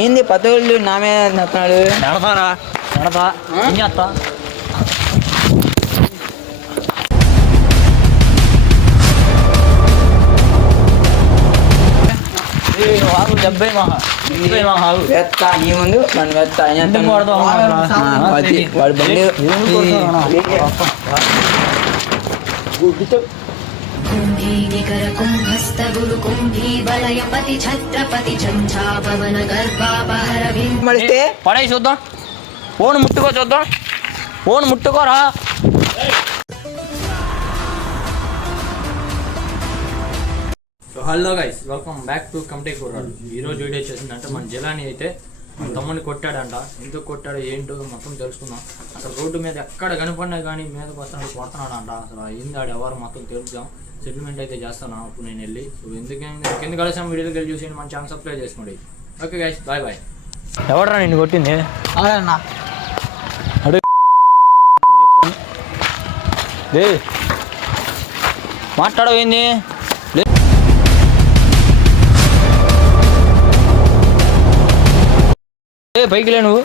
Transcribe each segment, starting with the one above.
ఏంది పతోళ్ళు నా మీద నడుతున్నాడు. నడతారా నడతా ఏం చేస్తా డెబ్బై మహా వెత్తా నీ ముందు నన్ను వెత్తా వాడు బండి कुम्भीनिकर कुम्भस्थ गुरु कुम्भी वलयपति छत्रपति झंझापवन गर्भापहर మడిస్తే పడై చూద్దాం ఫోన్ ముట్టుకో చూద్దాం ఫోన్ ముట్టుకోరా. Hello guys, welcome back to committee కుర్రాడు. ఈరోజు వీడియో వచ్చేసిందంటే మన జిలాని అయితే మన తమ్ముడిని కొట్టాడంట. ఎందుకు కొట్టాడో ఏంటో మొత్తం తెలుసుకుందాం. అసలు రోడ్డు మీద ఎక్కడ కనపడినా కానీ మీదకి వస్తున్నాడు కొడుతున్నాడు అంట. అసలు అయింది ఆడు ఎవరు మొత్తం తెలుద్దాం. సెటిల్మెంట్ అయితే చేస్తాను అప్పుడు నేను వెళ్ళి. సో ఎందుకు కలిసాం వీడియోకి వెళ్ళి చూసి మన ఛానల్ సబ్స్క్రైబ్ చేసుకోండి. Okay guys, bye bye. ఎవడరా నిన్ను కొట్టింది? అవునన్నా మాట్లాడవేంది? పైకిలే నువ్వు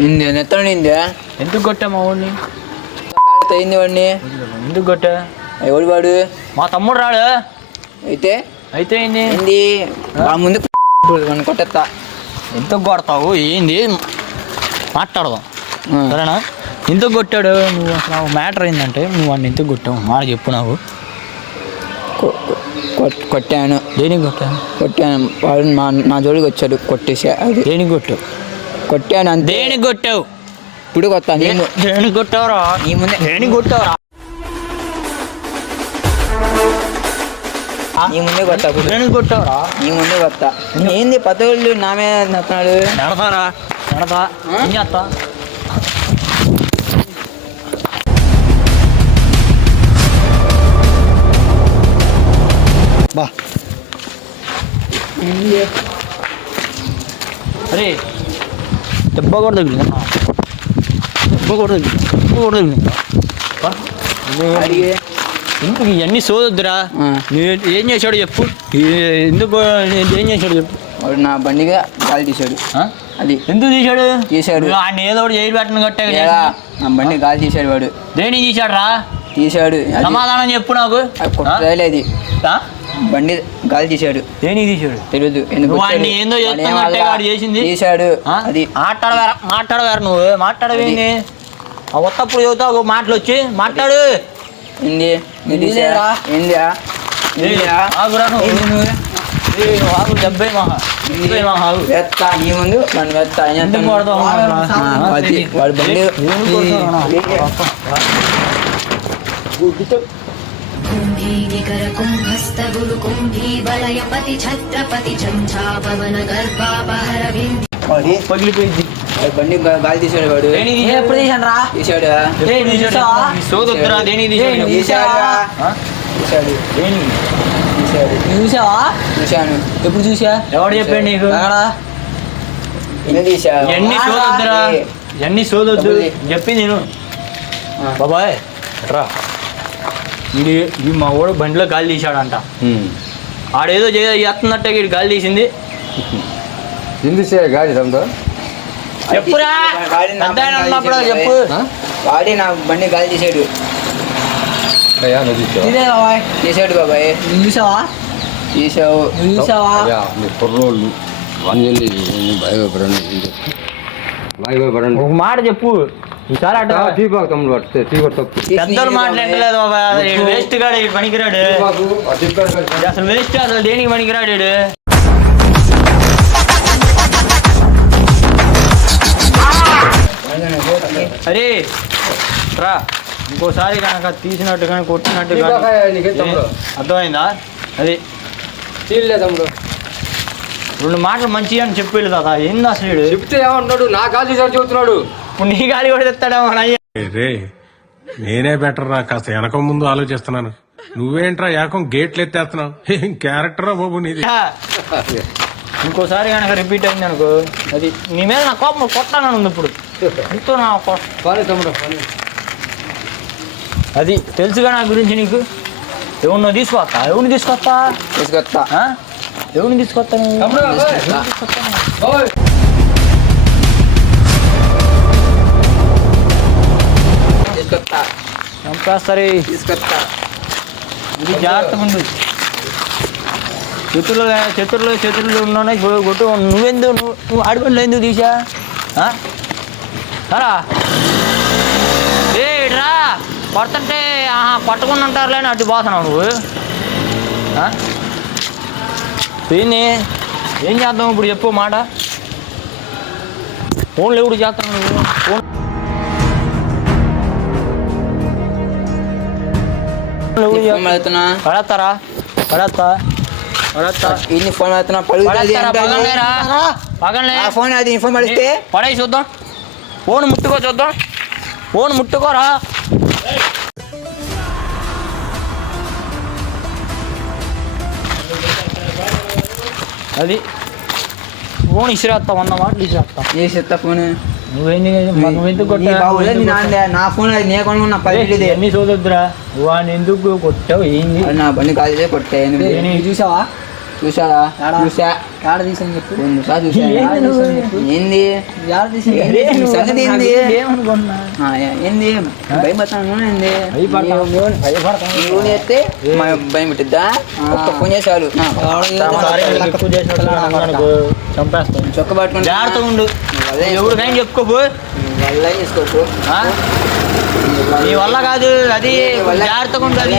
నింది నెత్తనిందే. ఎందుకు కొట్టా మా వాడిని? అయింది వాడిని ఎందుకు కొట్టా? ఎవడు వాడు? మా తమ్ముడు రాడు. అయితే అయితే ఏంది ఏంది ముందు కొట్టేస్తా. ఎందుకు కొడతావు? ఏంది మాట్లాడదాం సరేనా? ఎందుకు కొట్టాడు నువ్వు? అసలు మ్యాటర్ ఏంటంటే నువ్వు వాడిని ఎందుకు కొట్టావు మాట చెప్పు నాకు. కొట్టాను. దేనికి కొట్టాను? కొట్టాను. వాడు నా జోలికి వచ్చాడు కొట్టేసా. అది దేనికి కొట్టావు? కొట్టాను అంతే. దేనికి కొట్టావు? ఇప్పుడు కొత్త దేనికి కొట్టావురా? నీ ముందే. దేనికి కొట్టావురా? నీ ముందే కొత్త. దేనికి కొట్టావురా? నీ ముందే కొత్త. ఏంది పతోళ్ళు నా మీద నడుతున్నాడు. నడతారా నడతా ఏం చేస్తా? బా అరే దెబ్బ కూడా తగిలింది. దెబ్బ కూడా తగిలింది. ఎందుకు ఇవన్నీ సోదొద్దురా. ఏం చేశాడు చెప్పు. ఎందుకు ఏం చేశాడు చెప్పు. వాడు నా బండిగా గాలి తీశాడు. అది ఎందుకు తీశాడు ఆయన ఏదో ఒకటి జైలు పెట్టను కట్టే. నా బండి గాలి తీశాడు వాడు. దేనికి తీశాడు రా? తీశాడు. సమాధానం చెప్పు నాకు. కొట్టలేదు. బండి గాలి తీశాడు. దేనికి తీశాడు తెలియదు. ఏందో చేసింది. తీశాడు. అది మాట్లాడవేరు నువ్వు. మాట్లాడవేంది? ఒత్తప్పుడు చదువుతావు మాటలు వచ్చి మాట్లాడు. ఏంది డెబ్బై మహా వెత్తా నీ ముందు నన్ను వెత్తా వాడు బండి कुम्भीनिकर कुम्भस्थ गुरु कुम्भी वलयपति छत्रपति झंझापवन गर्भापहर పగిలిపోయింది. బండి గాలి తీసాడు వాడు. ఎప్పుడు తీసాడు రా? తీసాడు. సోదొద్దురా. దేనికి తీసాడు? చూసావా? చూశాను. ఎప్పుడు చూసా? ఎవడు చెప్పాడు నీకు? ఎన్ని సోదొద్దురా, ఎన్ని సోదొద్దు చెప్పి నేను. బాబాయ్ రా, ఇది మా వాడు బండిలో గాలి తీసాడంట. ఆడేదో చేస్తున్నట్టే వీడు గాలి తీసింది. గాడి చెప్పురా. ఉన్నప్పుడు చెప్పు. వాడి నా బండి గాలి తీసాడు. తీసాడు బాబాయ్. చూసావా? తీసావా? కుర్రోళ్ళు భయపడండి. ఒక మాట చెప్పు ఈసారి. అటు పెద్దలు మాట్లాడలేదు బాబా. వేస్ట్ గాడు పనికిరాడు. అసలు వేస్ట్. అసలు దేనికి పనికిరాడు. అరే రా, ఇంకోసారి కనుక తీసినట్టు కానీ కొట్టినట్టు అర్థమైందా? అది తమ్ముడు 2 మాటలు మంచిగా అని చెప్పి వెళ్తా. ఏంది అసలు చెప్తే ఏమన్నాడు? నా గాలి చెబుతున్నాడు. ఇప్పుడు నీ గాలి కూడా తెస్తాడేమో. నేనే బెటర్ రా. కాస్త వెనక ముందు ఆలోచిస్తున్నాను. నువ్వేంట్రా ఏకం గేట్లు ఎత్తేస్తున్నావు? ఏం క్యారెక్టరా బాబు నీది. ఇంకోసారి కనుక రిపీట్ అయింది అనుకో, అది నీ మీద నా కోపం కొట్టాలని ఉంది. ఇప్పుడు ఎంతో నా తమ్ముడు అది తెలుసుగా నా గురించి నీకు. ఎవరినో తీసుకొస్తా. ఎవరిని తీసుకొస్తా? తీసుకొస్తా. ఎవరిని తీసుకొస్తా? తీసుకొస్తా చంపేస్తారు. తీసుకొస్తా. ఇది జాగ్రత్తగా ఉండు. చేతుల్లో ఉన్నాయి కొట్టు. నువ్వు ఆడిపోయిన ఎందుకు తీసా సరా రా కొడుతుంటే పట్టుకుని ఉంటారులే అని అడ్డు పోతున్నావు నువ్వు. దీన్ని ఏం చేద్దాం ఇప్పుడు చెప్పు మాట. ఫోన్లు ఎవడు చేస్తాను నువ్వు? ఫోన్ పడేస్తారా? ఇన్ని ఫోన్ అవుతున్నా ఫోన్ అది ఫోన్ పడిస్తే పడేసి చూద్దాం. ఫోన్ ముట్టుకో చూద్దాం. ఫోన్ ముట్టుకోరా. అది ఫోన్ ఇసిరేస్తావు అన్నమాట. ఇసిరేస్తావు చేసేస్తా ఫోన్. నువ్వెందుకు కొట్టా? నా ఫోన్ అది నే కొనుక్కున్నా 10 ఎన్ని చూదొద్దురా. వాడిని ఎందుకు కొట్టావు? ఏంది నా బండి కాలేజే కొట్టే. చూసావా? చూసాడా? చూసా. ఆడ తీసని చెప్పు. ఏంది సంగతి ఏంది? ఏమనుకున్నా ఏంది భయపడతాను. ఏంది చేస్తే భయం పెట్టిద్దా? ఒక్క ఫోన్ చేసాలు చంపేస్తాను. చొక్క పట్టుకుని జాగ్రత్తగా ఉండు. ఎవరికైనా చెప్పుకోపు. వల్ల చేసుకోవచ్చు. నీ వల్ల కాదు అది. జాగ్రత్తగా ఉండు. అది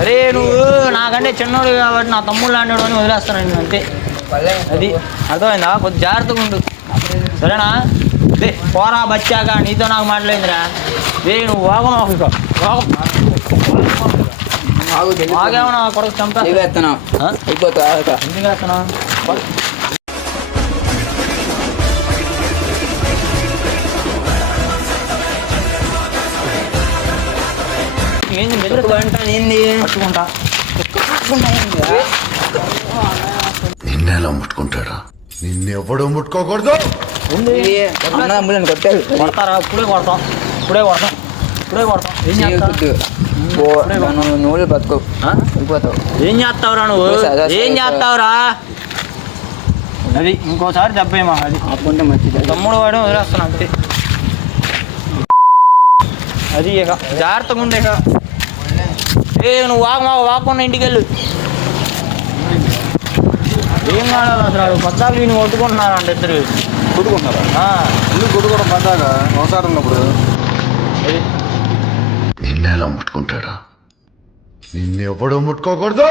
అరే నువ్వు నాకంటే చిన్నోడు కాబట్టి నా తమ్ముళ్ళు ఆడాడు అని వదిలేస్తాను అంతే. అది అర్థమైందా? కొద్ది జాగ్రత్తగా ఉండు సరేనా? అదే పోరా బచ్చాక నీతో నాకు మాట్లాడిందిరా. నువ్వు వాగను వాగేమన్నా కొడుకు చంపేస్తున్నావు. అయిపోతా ఎందుకు వేస్తున్నావు? ఏంది ఏంది పట్టుకుంటా. నిన్నెలా ముట్టుకుంటాడా? నిన్నెవ్వడూ ముట్టుకోకూడదు. అన్నదమ్ములను కొట్టారు. కొడతారా? ఇప్పుడే కొడతాం. ఏం చేస్తావు? నువ్వు బతుకో వెళ్ళిపోతావు. ఏం చేస్తావురా నువ్వు? ఏం చేస్తావురా? అది ఇంకోసారి దెబ్బేమా. అది ఆపుకుంటే మంచిది. తమ్ముడు వాడు వదిలేస్తాను అంతే. అది ఇక జాగ్రత్తగా ఉండే. నువ్వు వాకుండా ఇంటికి వెళ్ళు. ఏం కావాలి అసలు? పద్దాలు వీని కొట్టుకుంటున్నారు అంటే ఇద్దరు కొట్టుకుంటున్నారా? ఇల్లు కొట్టుకోవడం పద్దాక ఒకసారి ఉన్నప్పుడు. నిన్నెలా ముట్టుకుంటాడా? నిన్నెవ్వడూ ముట్టుకోకూడదు.